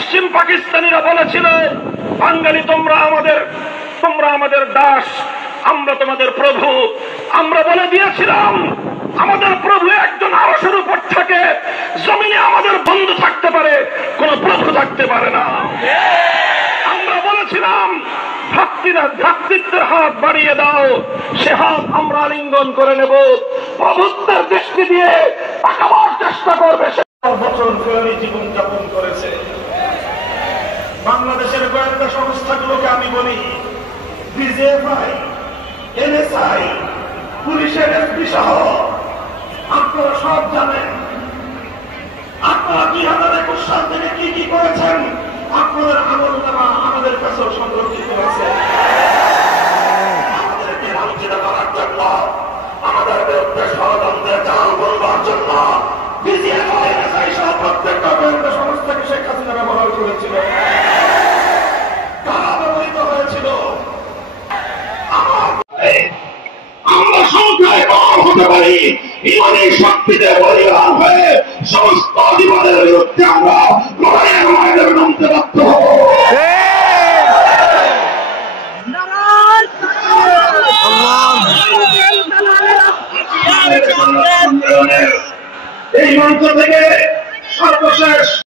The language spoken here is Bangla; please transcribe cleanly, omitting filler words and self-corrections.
পশ্চিম পাকিস্তানিরা বলেছিল, বাঙালি তোমরা আমাদের দাস, আমরা তোমাদের প্রভু। আমরা বলে দিয়েছিলাম, আমাদের প্রভু একজন আরশের উপর থাকে, জমিনে আমাদের বন্ধু থাকতে পারে, কোন প্রভু থাকতে পারে না। আমরা বলেছিলাম, ভ্রাতৃত্বের হাত বাড়িয়ে দাও, সে হাত আমরা আলিঙ্গন করে নেব। প্রভুত্বের দৃষ্টি দিয়ে তাকাবার চেষ্টা করবে। সে বছর ধরে জীবন যাপন করেছে। বাংলাদেশের গোয়েন্দা সংস্থাগুলোকে আমি বলি, বিজেপি, এনএসআই, পুলিশের এসপি সহ আপনারা সব জানেন, আপনারা 2021 সাল থেকে কি কি করেছেন, আপনাদের আমলনামা আমাদের কাছেও সংরক্ষিত আছে। আমাদেরকে লাঞ্ছিত করার জন্য, আমাদের বিরুদ্ধে ষড়যন্ত্রের জাল বলবার জন্য বিজেপি, এনএসআই সহ প্রত্যেকটা গোয়েন্দা সংস্থাকে শেখ হাসিনা ব্যবহার করেছিল, তারা ব্যবহৃত হয়েছিল। আমরা সংখ্যায় কম হতে পারি, ইমানি শক্তিতে বলিয়ান হয়ে সমস্ত জীবনের বিরুদ্ধে আমরা লড়াইয়ের ময়দানে নামতে বাধ্য হব। এই মঞ্চ থেকে